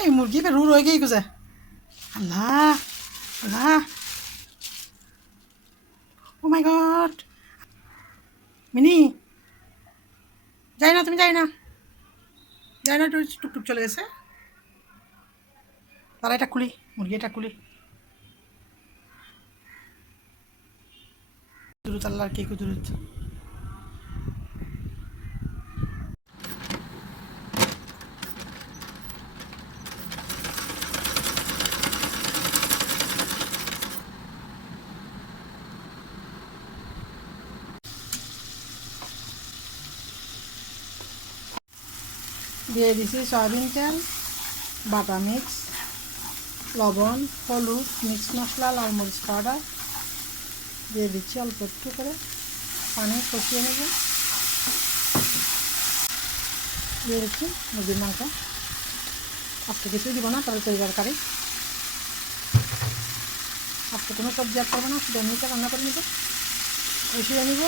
এই মুরগি पे रू রয়ে গিয়ে গুজে আল্লাহ আল্লাহ ও মাই গড মিনি যাই না তুমি যাই না একটু টুকটুক চলে গেছে তারা এটা খুলি মুরগি এটা খুলি দুরুত আল্লাহর কে কুদরত দিয়ে দিছি সয়াবিন তেল বাটা মিক্স লবণ হলুদ মিক্স মশলা লাল মরিচ পাউডার দিয়ে দিচ্ছি অল্প একটু করে পানি কষিয়ে নেব দিয়ে দিচ্ছি মুরগির মাংস আজকে কিছুই দিব না তবে তরকারি আজকে কোনো সবজি আর করবো না শুধু এমনিতে রান্না করে নেব কষিয়ে নেব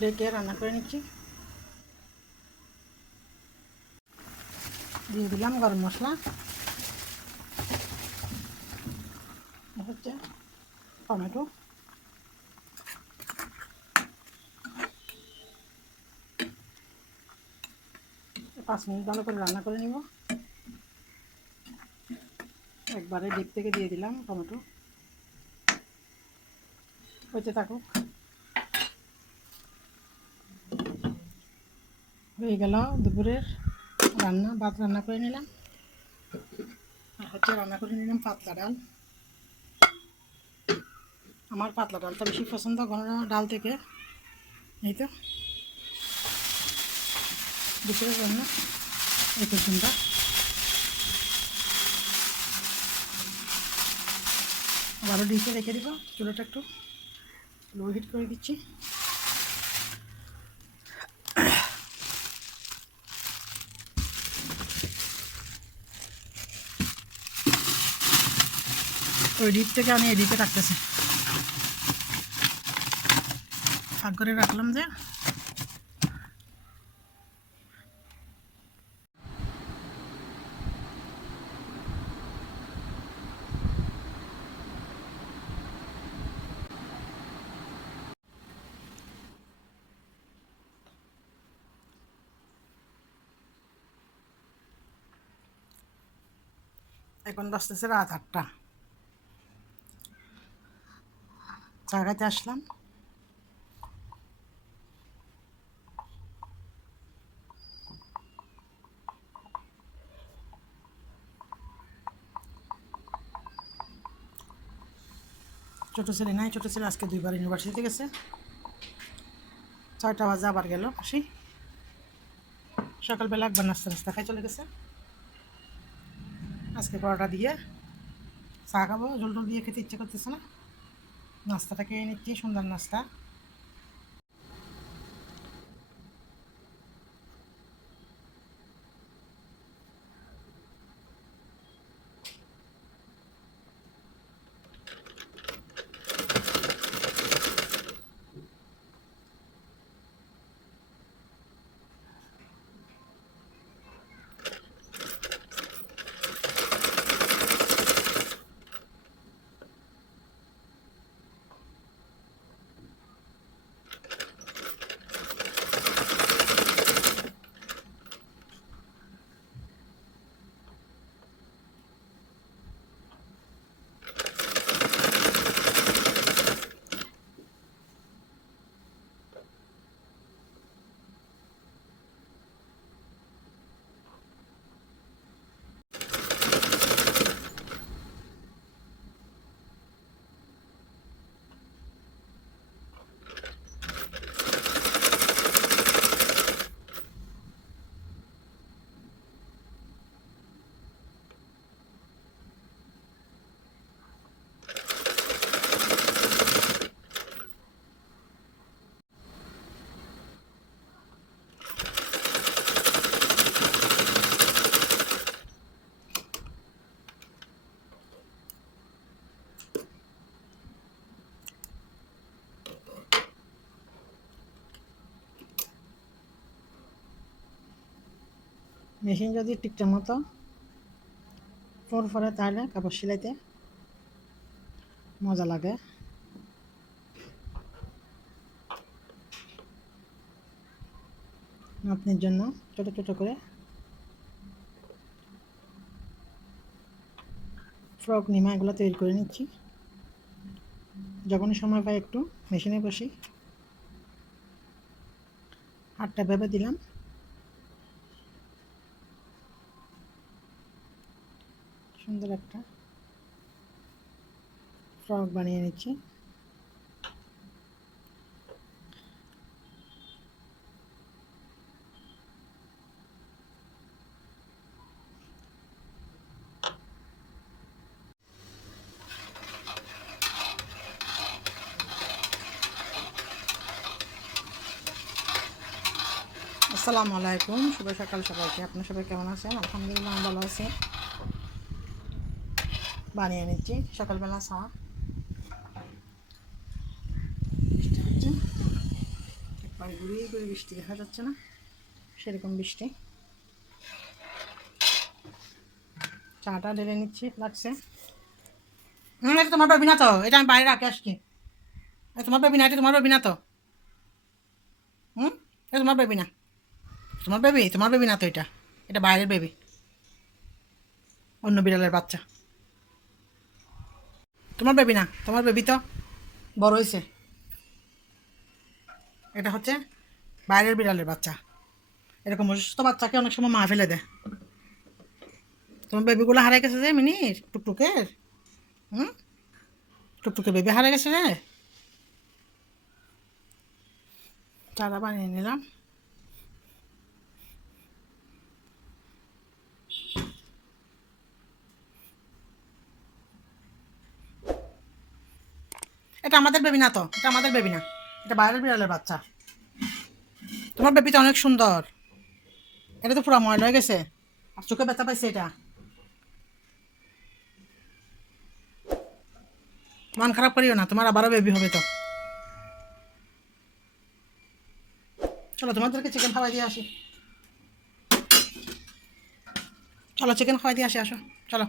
ডেকে রান্না করে নিচ্ছি দিয়ে দিলাম গরম মশলা হচ্ছে টমেটো 5 মিনিট ভালো করে রান্না করে নিব একবারে ডিপ থেকে দিয়ে দিলাম টমেটো হইতে থাকুক হয়ে গেল দুপুরের রান্না ভাত রান্না করে নিলাম আর হচ্ছে রান্না করে নিলাম পাতলা ডাল আমার পাতলা ডালটা বেশি পছন্দ ঘন ডাল থেকে এই তো দুপুরের রান্না এই পর্যন্ত আবারও ডিপে রেখে দিব চুলাটা একটু লো হিট করে দিচ্ছি ওই ডিপ থেকে আমি এই ডিপে রাখতেছি ফাঁক করে রাখলাম যে এখন বাজতেছে রাত 8টা চা খাইতে আসলাম ছোটো ছেলে নাই ছোটো ছেলে আজকে 2বার ইউনিভার্সিটিতে গেছে 6টা বাজে আবার গেল আসি সকালবেলা একবার নাস্তা খাই চলে গেছে আজকে পরোটা দিয়ে চা খাবো ঝোল টোল দিয়ে খেতে ইচ্ছে করতেছে না নাস্তাটা খেয়ে নিচ্ছি সুন্দর নাস্তা মেশিন যদি ঠিকঠাক মতো পরে তাহলে কাপড় সেলাইতে মজা লাগে। নাতনির জন্য ছোটো ছোটো করে ফ্রক নিমা এগুলো তৈরি করে নিচ্ছি। যখনই সময় পাই একটু মেশিনে বসি, হাতটা ভেবে দিলাম। সুন্দর একটা ফ্রক বানিয়ে নিচ্ছি। আসসালামু আলাইকুম, শুভ সকাল সবাইকে। আপনার সবাই কেমন আছেন? আলহামদুলিল্লাহ আমি ভালো আছি। বানিয়ে নিচ্ছি সকালবেলা চা। বৃষ্টি হচ্ছে, একবার ঘুরিয়ে ঘুরিয়ে বৃষ্টি দেখা যাচ্ছে না, সেরকম বৃষ্টি। চাটা ঢেলে নিচ্ছি, লাগছে। এটা তোমার বেবি না তো, এটা আমি বাইরে রাখে আসছি। তোমার বেবি না, এটা তোমার বেবি না তো। এটা তোমার বেবি না, তোমার বেবি না তো, এটা এটা বাইরের বেবি, অন্য বিড়ালের বাচ্চা। তোমার বেবি না, তোমার বেবি তো বড় হয়েছে। এটা হচ্ছে বাইরের বিড়ালের বাচ্চা। এরকম অসুস্থ বাচ্চাকে অনেক সময় মা ফেলে দেয়। তোমার বেবিগুলো হারিয়ে গেছে যে মিনির টুকটুকের। হুম, টুকটুকে বেবি হারিয়ে গেছে রে। চারা বানিয়ে নিলাম। এটা আমাদের বেবি না তো, এটা আমাদের বেবি না, এটা বাইরের বিড়ালের বাচ্চা। তোমার বেবিটা অনেক সুন্দর। এটা তো পুরো ময়লা হয়ে গেছে, আর চোখে ব্যথা পাইছে। এটা মন খারাপ করিও না, তোমার আবারও বেবি হবে তো। চলো তোমাদেরকে চিকেন খাওয়াই দিয়ে আসি। চলো চিকেন খাওয়াই দিয়ে আসি, আসো চলো।